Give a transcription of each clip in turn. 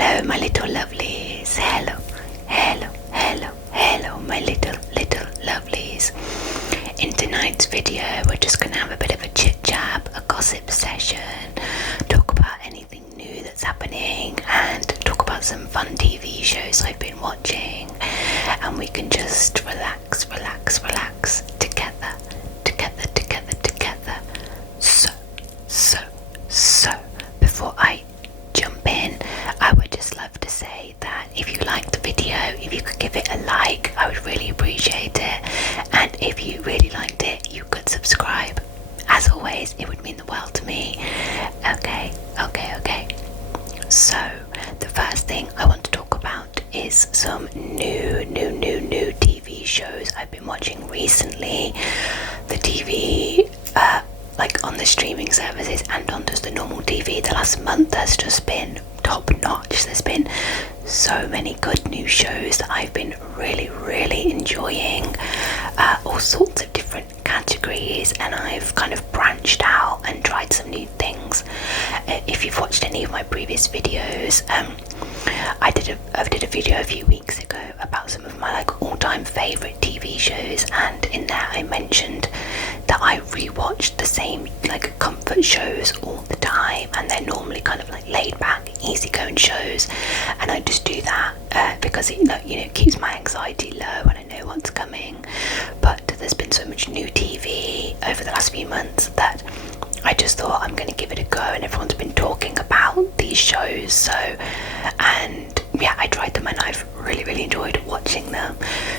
Hello, my little lovelies. Hello, hello, hello, hello, my little lovelies. In tonight's video, we're just going to have a bit of a chit-chat, a gossip session, talk about anything new that's happening, and talk about some fun TV shows I've been watching. And we can just relax together. So, before I jump in, I would just love to say that if you liked the video, if you could give it a like, I would really appreciate it. And if you really liked it, you could subscribe. As always, it would mean the world to me. Okay. So, the first thing I want to talk about is some new TV shows I've been watching recently. The TV, like on the streaming services and on just the normal TV, the last month has just been top notch. There's been so many good new shows that I've been really enjoying, all sorts of different categories, and I've kind of branched out and tried some new things. If you've watched any of my previous videos, I did a video a few weeks ago about some of my all-time favourite TV shows, and in there I mentioned that I rewatched the same comfort shows all the time, and they're normally kind of laid back, easygoing shows, and I just do that because it keeps my anxiety low and I know what's coming. But there's been so much new TV over the last few months that I just thought I'm going to give it a go, and everyone's been talking about these shows, and I tried them and I've really enjoyed watching them.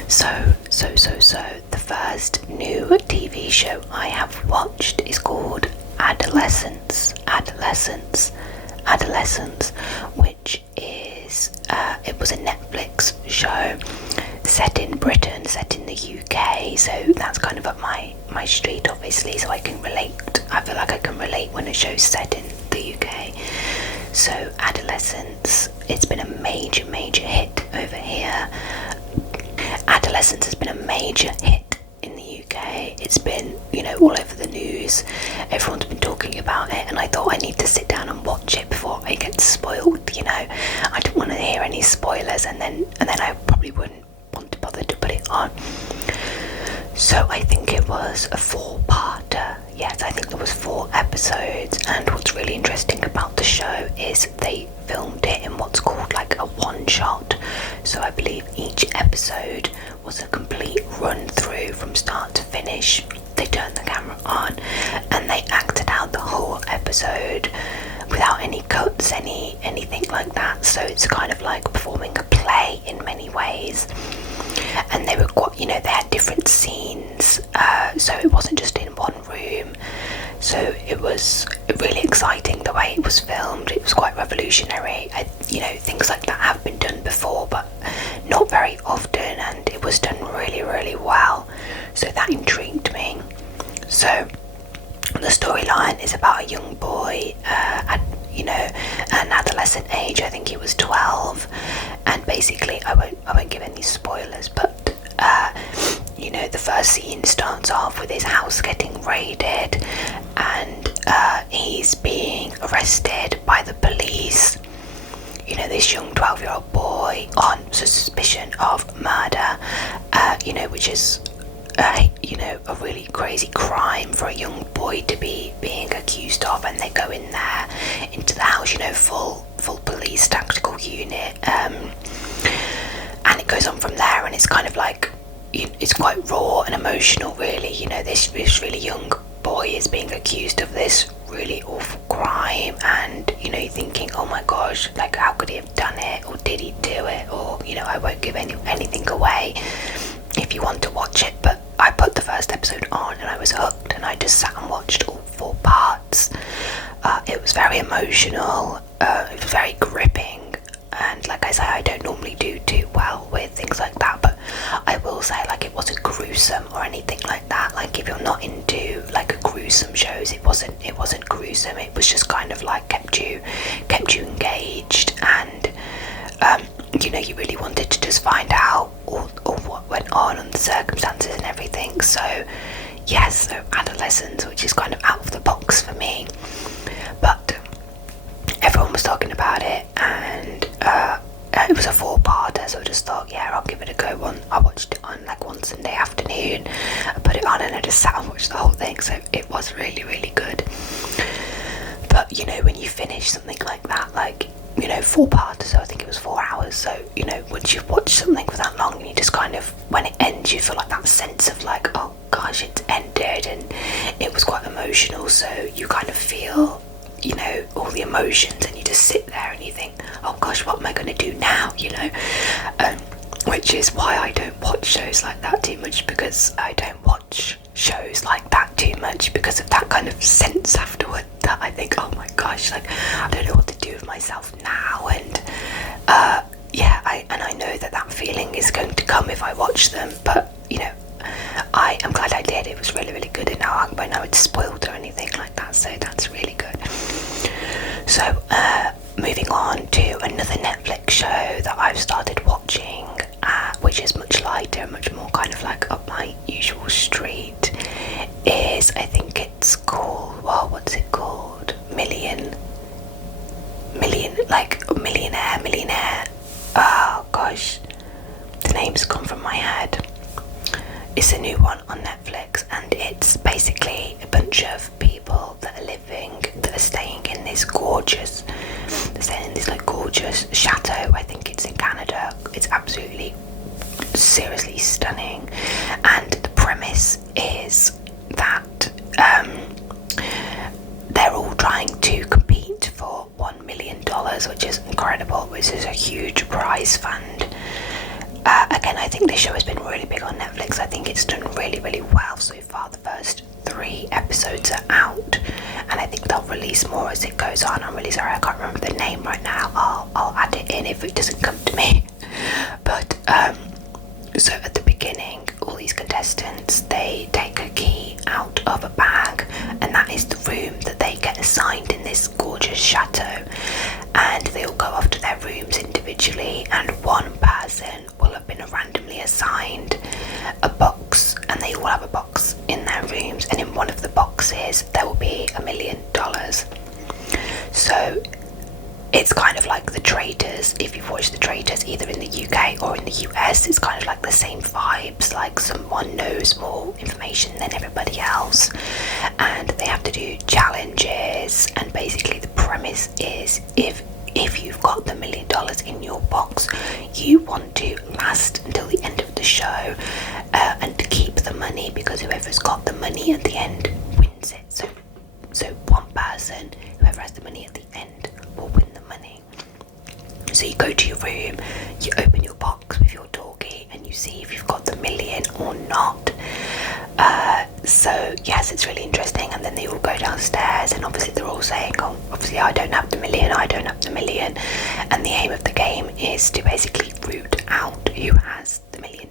So the first new TV show I have watched is called Adolescence, which is it was a Netflix show set in Britain, set in the UK, so that's kind of up my street, obviously, so I can relate. I feel like I can relate when a show's set in the UK. So Adolescence, it's been a major hit over here. Adolescence has been a major hit in the UK. It's been, all over the news. Everyone's been talking about it, and I thought I need to sit down and watch it before I get spoiled. I don't want to hear any spoilers, and then I probably wouldn't want to bother to put it on. So I think it was a 4-parter. Yes, I think there was 4 episodes, and what's really interesting about the show is they filmed it in what's called a one-shot. So I believe each episode was a complete run-through from start to finish. They turned the camera on and they acted out the whole episode without any cuts, anything like that. So it's kind of like performing a play in many ways. And they were quite, they had different scenes, so it wasn't just in one room. So it was really exciting the way it was filmed. It was quite revolutionary. Things like that have been done before, but not very often, and it was done really well. So that intrigued me. So the storyline is about a young boy at an adolescent age. I think he was 12, and basically I won't give any spoilers, but the first scene starts off with his house getting raided, and he's being arrested by the police. This young 12-year-old boy on suspicion of murder, which is a really crazy crime for a young boy to be being accused of. And they go in there into the house, full police tactical unit, and it goes on from there, and it's kind of it's quite raw and emotional, really. This really young boy is being accused of this really awful crime, and you're thinking, oh my gosh, how could he have done it, or did he do it? Or I won't give anything away if you want to watch it, but I put the first episode on and I was hooked, and I just sat and watched all 4 parts. It was very emotional, it was very gripping, and like I say, I don't normally do too well with things like that, but I will say it wasn't gruesome or anything like that. If you're not into gruesome shows, it wasn't gruesome. It was just kind of kept you engaged, and you really wanted to just find out all what went on and the circumstances and everything. So yes, so Adolescence, which is kind of out of the box for me, but everyone was talking about it, and was a 4-parter, so I just thought, yeah, I'll give it a go. I watched it on like one Sunday afternoon. I put it on and I just sat and watched the whole thing, so it was really, really good. But you know, when you finish something like that, like, you know, 4-parter, so I think it was 4 hours, so, you know, once you've watched something for that long, you just kind of, when it ends, you feel like that sense of like, oh gosh, it's ended, and it was quite emotional, so you kind of feel, you know, all the emotions, and you just sit there and you think, oh gosh, what am I going to do now, you know, which is why I don't watch shows like that too much, because I don't watch shows like that too much because of that kind of sense afterward, that I think, oh my gosh, like, I don't know what to do with myself now, and yeah, I know that feeling is going to come if I watch them, but, you know, I am glad I did. It was really, really good, and now I know it's spoiled or anything like that, so that's really good. So, moving on to another Netflix show that I've started watching, which is much lighter, much more kind of like up my usual street, is, I think it's called, well, what's it called? Millionaire. Oh gosh, the name's gone from my head. It's a new one on Netflix, and it's basically a bunch of people that are staying in this gorgeous, like gorgeous chateau. I think it's in Canada. It's absolutely, seriously stunning, and the premise is that they're all trying to compete for $1 million, which is incredible, which is a huge prize fund. Again, I think this show has been really big on Netflix. I think it's done really, really well so far. The first 3 episodes are out, and I think they'll release more as it goes on. I'm really sorry, I can't remember the name right now. I'll add it in if it doesn't come to me. But so at the beginning, all these contestants, they take a key out of a bag, and that is the room that they get assigned in this gorgeous chateau, and they all go off to their rooms individually, and one person will have been randomly assigned a box, and they all have a box in their rooms, and in one of the boxes there will be $1 million. So it's kind of like The Traitors. If you've watched The Traitors either in the UK or in the US, it's kind of like the same vibes, like someone knows more information than everybody else, and they have to do challenges, and basically the premise is if you've got the $1 million in your box, you want to last until the end of the show, and to keep the money, because whoever's got the money at the end wins it. So one person, whoever has the money at the end, will win the money. So you go to your room, you open your box with your doggy, and you see if you've got the $1 million or not. So yes, it's really interesting. And then they all go downstairs, and obviously they're all saying, oh, obviously I don't have the $1 million, I don't have the $1 million. And the aim of the game is to basically root out who has the $1 million.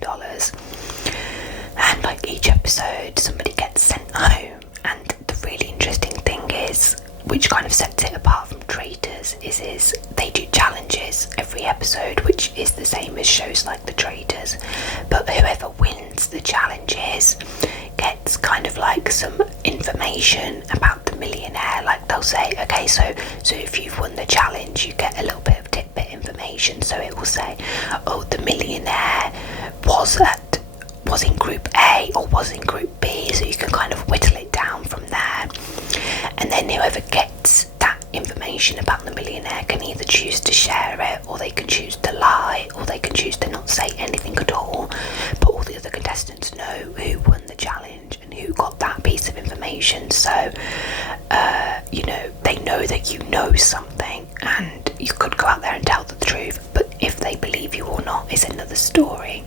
And like each episode, somebody gets sent home. And the really interesting thing is, which kind of sets it apart from Traitors, is they do challenges every episode, which is the same as shows like The Traitors, but whoever wins the challenges gets kind of like some information about the millionaire. Like they'll say, okay, so if you've won the challenge, you get a little bit of tidbit information. So it will say, oh, the millionaire was in group A or was in group B, so you can kind of whittle it down from there. And then whoever gets that information about the millionaire can either choose to share it, or they can choose to lie, or they can choose to not say anything at all, but all the other contestants know who won the challenge and who got that piece of information. So you know, they know that you know something, and you could go out there and tell the truth, but if they believe you or not is another story.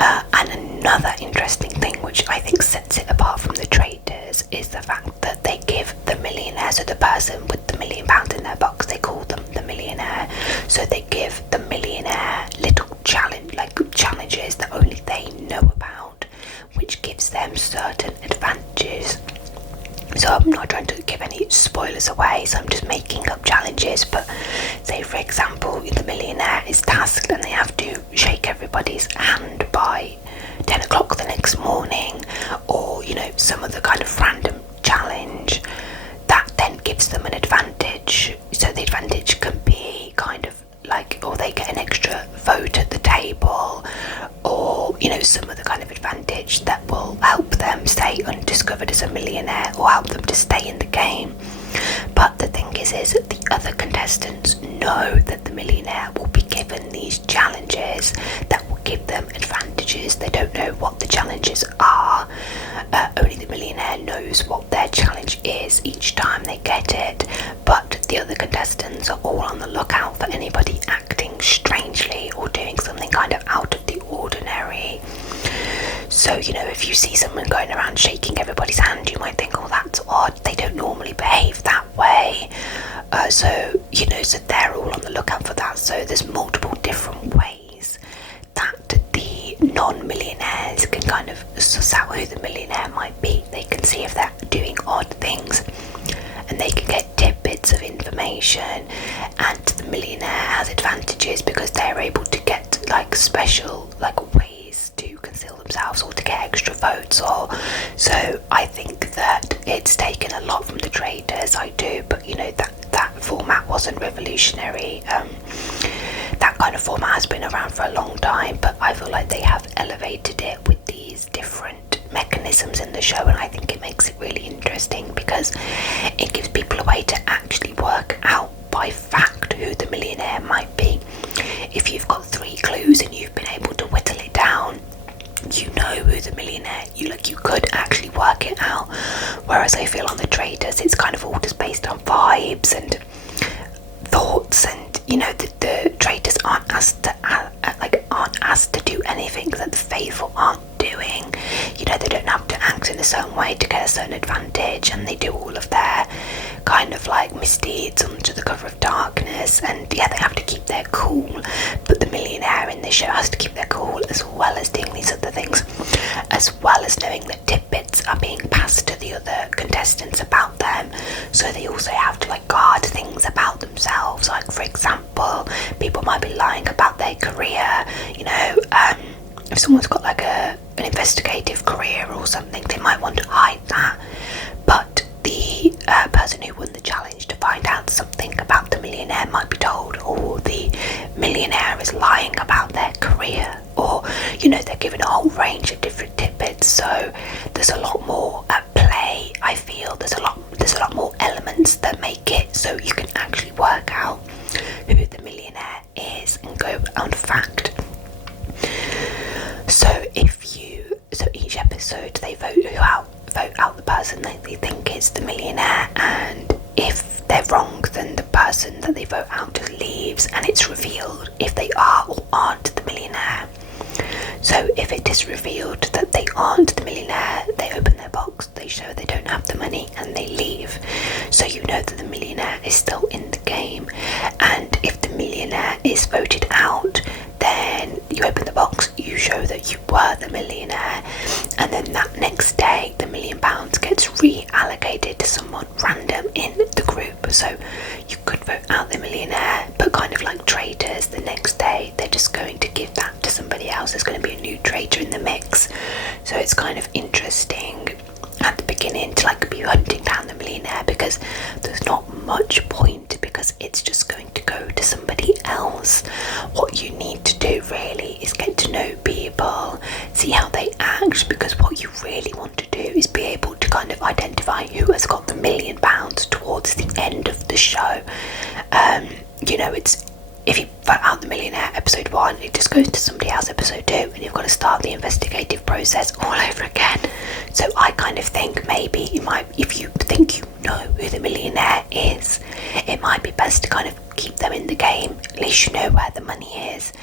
And another interesting thing, which I think sets it apart from The Traitors, is the fact that they give the millionaire, so the person with the £1 million in their box, they call them the millionaire. So they give the millionaire little challenges that only they know about, which gives them certain advantages. So I'm not trying to give any spoilers away, so I'm just making up challenges. But say, for example, the millionaire is tasked and they have to shake everybody's hand by 10 o'clock the next morning, or, you know, some other kind of random challenge, that then gives them an advantage. So the advantage can be kind of like, or vote at the table, or some other kind of advantage that will help them stay undiscovered as a millionaire or help them to stay in the game. But the thing is that the other contestants know that the millionaire will be given these challenges that will give them advantages. They don't know what the challenges are. Only the millionaire knows what their challenge is each time they get it, but the other contestants are all on the lookout for anybody acting strangely or doing something kind of out of the ordinary. So, if you see someone going around shaking everybody's hand, you might think, oh, that's odd, they don't normally behave that way. So they're all on the lookout for that. So there's multiple different ways that the non-millionaires can kind of suss out who the millionaire might be. They can see if they're doing odd things, and they can get tidbits of information, and the millionaire has advantages because they're able to get special ways to conceal themselves or to get extra votes. Or so I think that it's taken a lot from the traders, I do, but that format wasn't revolutionary. That kind of format has been around for a long time, but I feel like they have elevated it with these different mechanisms in the show, and I think it makes it really interesting because it gives people a way to actually work out by fact who the millionaire might be. If you've got 3 clues and you've been able to whittle it down, you know who the millionaire, you could actually work it out. Whereas I feel on the traders, it's kind of all just based on vibes and thoughts, and the traders aren't asked to do anything that the faithful aren't doing. They don't have to act in a certain way to get a certain advantage, and they do all of their kind of misdeeds under the cover of darkness, and they have to keep their cool. But the millionaire in this show has to keep their cool, as well as doing these other things, as well as knowing that tidbits are being passed to the other contestants about them. So they also have to guard things about themselves. For example, people might be lying about their career. If someone's got an investigative career or something, they might want to hide that. But the person who won the challenge to find out something about the millionaire might be told, or the millionaire is lying about their career, or they're given a whole range of different tidbits. So there's a lot more at play. I feel there's a lot more elements that make it so you can actually work out who the millionaire is and go on fact. So each episode they vote out the person that they think is the millionaire, and if they're wrong, then the person that they vote out just leaves, and it's revealed if they are or aren't the millionaire. So if it is revealed that they aren't the millionaire, they open their box, they show they don't have the money, and they leave. So that the millionaire is still in the game. And if the millionaire is voted out, then you open the box, you show that you were the millionaire, and then that next day the £1 million gets reallocated to someone random in the group. So you could vote out the millionaire, but kind of like traitors, the next day they're just going to give that to somebody else. There's going to be a new traitor in the mix. So it's kind of interesting at the beginning to be hunting down the millionaire, because there's not much point, because it's just going to go to somebody else. What you need to do really is get to know people, see how they act, because what you really want to do is be able to kind of identify who has got the £1 million towards the end of the show. It's if you vote out the millionaire episode 1, it just goes to somebody else episode 2, and you've got to start the investigative process all over again. So I kind of think maybe if you think you know who the millionaire is, it might be best to kind of keep them in the game. At least you know where the money is,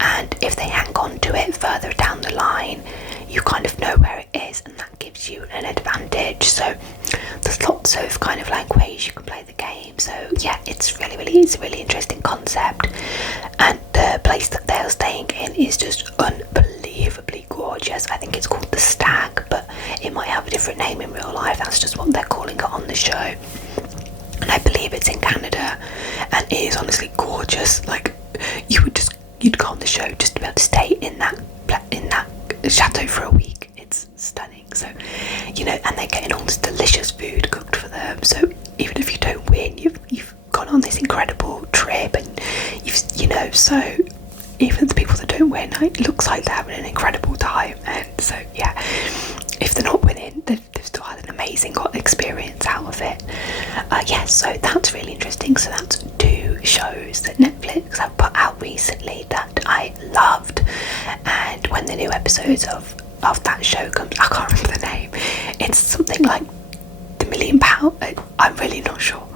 and if they hang on to it further down the line, you kind of know where it is, and that gives you an advantage. So there's lots of kind of ways you can play the game. So yeah, it's a really interesting concept, and the place that they're staying in is just unbelievably gorgeous. I think it's called the Stag, but it might have a different name in real life. That's just what they're calling it on the show, and I believe it's in Canada, and it is honestly gorgeous. You'd go on the show just to be able to stay in that chateau for a week. It's stunning. So and they're getting all this delicious food cooked for them, so even if you don't win, you've gone on this incredible trip, and so even the people that don't win, it looks like they're having an incredible time. And so yeah, if they're not winning, they've still had an amazing experience out of it. Yes, so that's really interesting. So that's 2 shows that Netflix have put out recently that I loved, and when the new episodes of that show comes, I can't remember the name, it's something like the £1 Million, I'm really not sure.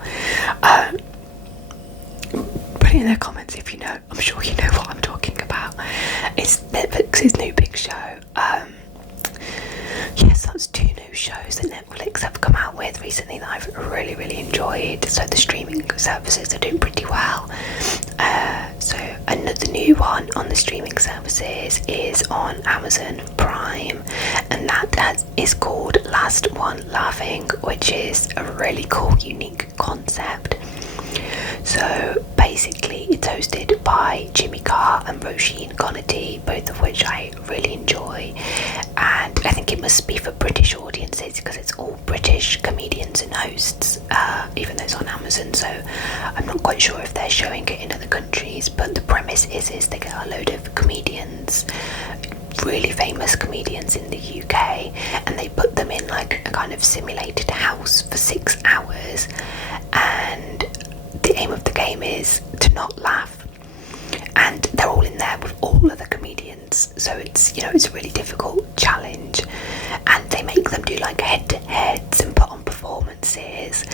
Put it in the comments if you know. I'm sure you know what I'm talking about. It's Netflix's new big show. Yes, that's 2 new shows that Netflix have come out with recently that I've really enjoyed. So the streaming services are doing pretty well. So another new one on the streaming services is on Amazon Prime, and that is called Last One Laughing, which is a really cool, unique concept. So basically it's hosted by Jimmy Carr and Roisin Connerty, both of which I really enjoy, and I think it must be for British audiences because it's all British comedians and hosts, even though it's on Amazon, so I'm not quite sure if they're showing it in other countries. But the premise is they get a load of comedians, really famous comedians in the UK, and they put them in like a kind of simulated house for 6 hours, and the aim of the game is to not laugh, and they're all in there with all other comedians, so it's, you know, it's a really difficult challenge, and they make them do like head-to-heads and put on performances,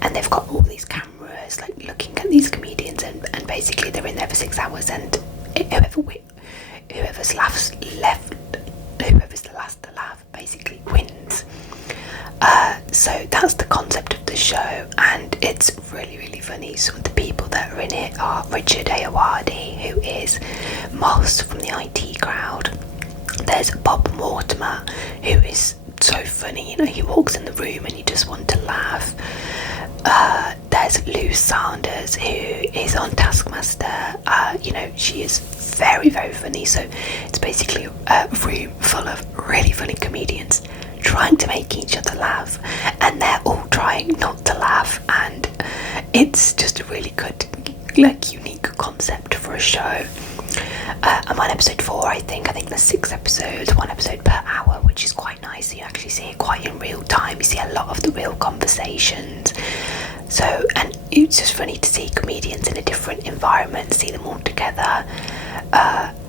and they've got all these cameras like looking at these comedians, and basically they're in there for 6 hours, and whoever's the last to laugh basically wins. So that's the concept of the show, and it's really funny. Some of the people that are in it are Richard Ayoade, who is Moss from the IT Crowd. There's Bob Mortimer, who is so funny, you know, he walks in the room and you just want to laugh. There's Lou Sanders, who is on Taskmaster. You know, she is very funny, so it's basically a room full of really funny comedians trying to make each other laugh, and they're all trying not to laugh, and it's just a really good, like, unique concept for a show. I'm on episode 4, I think there's 6 episodes, 1 episode per hour, which is quite nice. So you actually see it quite in real time, you see a lot of the real conversations. So, and it's just funny to see comedians in a different environment, see them all together.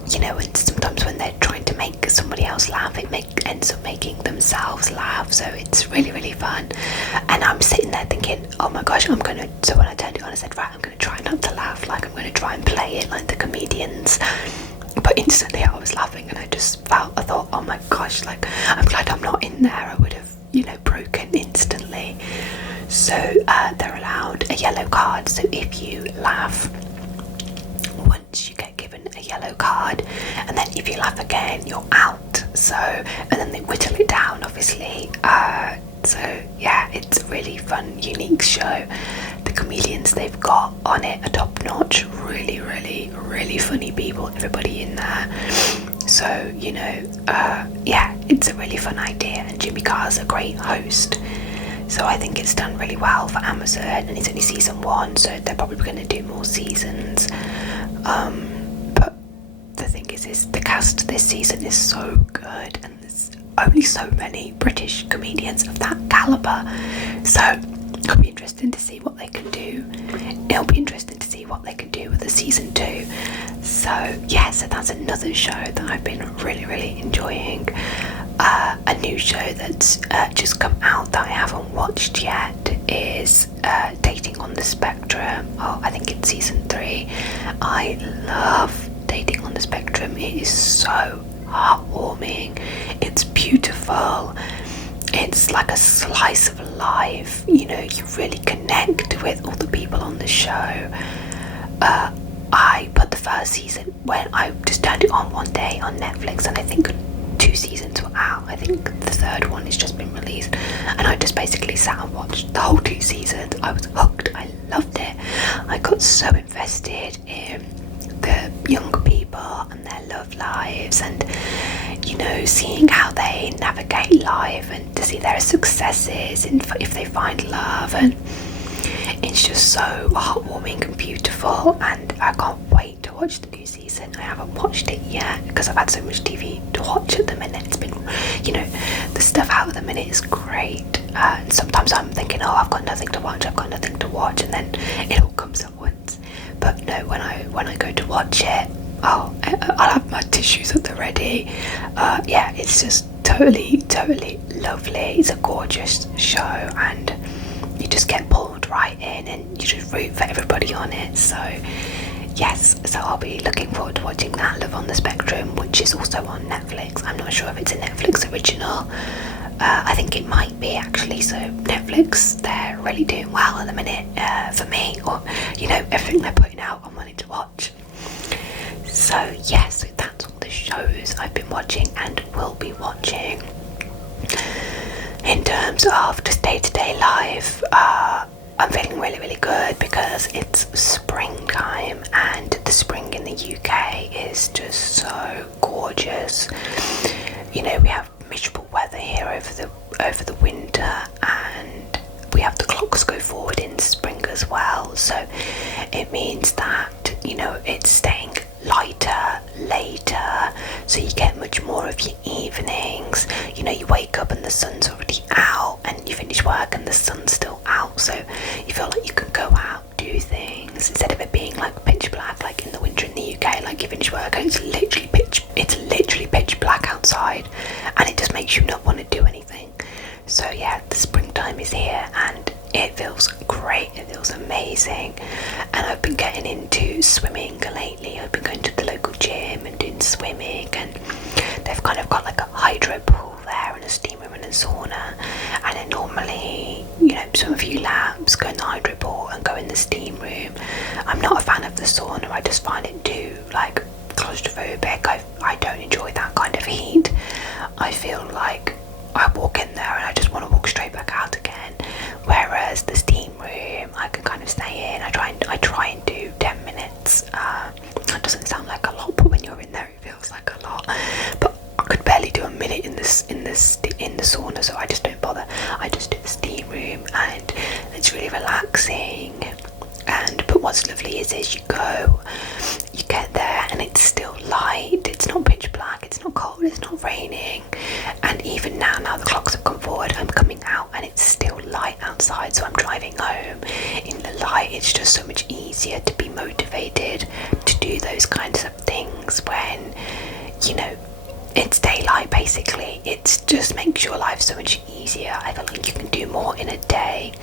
You know, and sometimes when they're trying to make somebody else laugh, it ends up making themselves laugh, so it's really fun. And I'm sitting there thinking, oh my gosh, so when I turned it on, I said, right, I'm going to try not to laugh, like I'm going to try and play it like the comedians. But instantly I was laughing, and I thought, oh my gosh, like, I'm glad I'm not in there. I would have, you know, broken instantly. So they're allowed a yellow card, so if you laugh once, you get given a yellow card, and then if you laugh again, you're out. So, and then they whittle it down, obviously. So yeah, it's a really fun, unique show. The comedians they've got on it are top notch, really funny people, everybody in there. So, you know, yeah, it's a really fun idea, and Jimmy Carr's a great host. So I think it's done really well for Amazon, and it's only season 1, so they're probably going to do more seasons. But the thing is the cast this season is so good, and there's only so many British comedians of that calibre. So it'll be interesting to see what they can do. It'll be interesting to see what they can do with the season 2. So yeah, so that's another show that I've been really enjoying. A new show that's just come out that I haven't watched yet is Dating on the Spectrum. Oh, I think it's season 3. I love Dating on the Spectrum. It is so heartwarming. It's beautiful. It's like a slice of life. You know, you really connect with all the people on the show. I put the first season when I just turned it on one day on Netflix, and I think 2 seasons were out. I think the 3rd one has just been released, and I just basically sat and watched the whole 2 seasons. I was hooked. I loved it. I got so invested in the young people and their love lives, and, you know, seeing how they navigate life, and to see their successes and if they find love, and it's just so heartwarming and beautiful, and I can't wait to watch the new season. I haven't watched it yet because I've had so much TV to watch at the minute. It's been, you know, the stuff out at the minute is great. And sometimes I'm thinking, oh, I've got nothing to watch, and then it all comes at once. But no, when I go to watch it, oh, I'll have my tissues at the ready. Yeah, it's just totally lovely. It's a gorgeous show, and you just get pulled right in, and you just root for everybody on it. So yes, so I'll be looking forward to watching that, Love on the Spectrum, which is also on Netflix. I'm not sure if it's a Netflix original. I think it might be actually. So Netflix, they're really doing well at the minute for me, or you know, everything they're putting out I'm wanting to watch. So yeah, so that's all the shows I've been watching and will be watching. In terms of just day-to-day life, I'm feeling really good because it's springtime, and the spring in the UK is just so gorgeous. You know, we have miserable weather here over the winter, and we have the clocks go forward in spring as well, so it means that, you know, it's staying lighter later, so you get much more of your evenings. You know, you wake up and the sun's already out, and you finish work and the sun's still out, so you feel like you can go out, do things, instead of it being like pitch black like in the winter in the UK. Like you finish work and it's literally pitch black outside, and it just makes you not want to do anything. So yeah, the springtime is here and it feels great, it feels amazing. And I've been getting into swimming lately. I've been going to the local gym and doing swimming, and they've kind of got like a hydro pool there and a steam room and a sauna, and then normally, you know, swim a few laps, go in the hydro pool and go in the steam room. I'm not a fan of the sauna. I just find it too like claustrophobic. I don't enjoy that kind of heat. I feel like I walk in there and I just want to walk straight back out again. Whereas the steam room, I can kind of stay in. I try and do 10 minutes. That doesn't sound like a lot, but when you're in there, it feels like a lot. But I could barely do a minute in the sauna, so I just don't bother. I just do the steam room, and it's really relaxing. But what's lovely is you get there and it's still light, it's not pitch black, it's not cold, it's not raining. And even now the clocks have come forward, I'm coming out and it's still light outside, so I'm driving home in the light. It's just so much easier to be motivated to do those kinds of things when, you know, it's daylight basically. It just makes your life so much easier. I feel like you can do more in a day.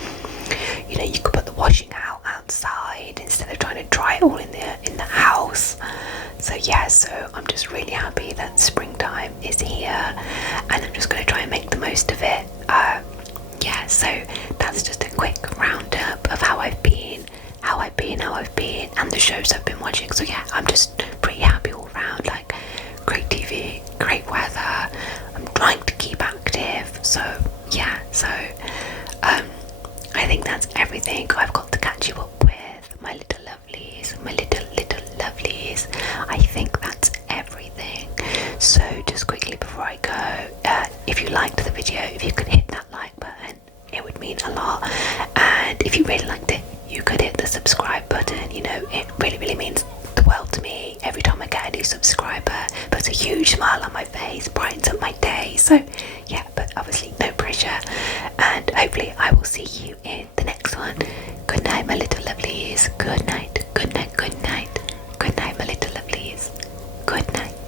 You know, you could put the washing out outside instead of trying to dry it all in the house. So yeah, so I'm just really happy that springtime is here, and I'm just going to try and make the most of it. Yeah, so that's just a quick roundup of how I've been, and the shows I've been watching. So yeah, I'm just pretty happy all around. Like, great TV, great weather. I'm trying to keep active. So yeah, so I think that's everything I've got to catch you up with, my little lovelies, my little lovelies. I think that's everything. So just quickly before I go, if you liked the video, if you could hit that like button, it would mean a lot. And if you really liked it, you could hit the subscribe button. You know, it really means the world to me. Every time I get a new subscriber, puts a huge smile on my face, brightens up my day. So yeah, but obviously no pressure, and hopefully I will see you in the next one. Good night, my little lovelies. Good night, good night, good night. Good night, my little lovelies. Good night.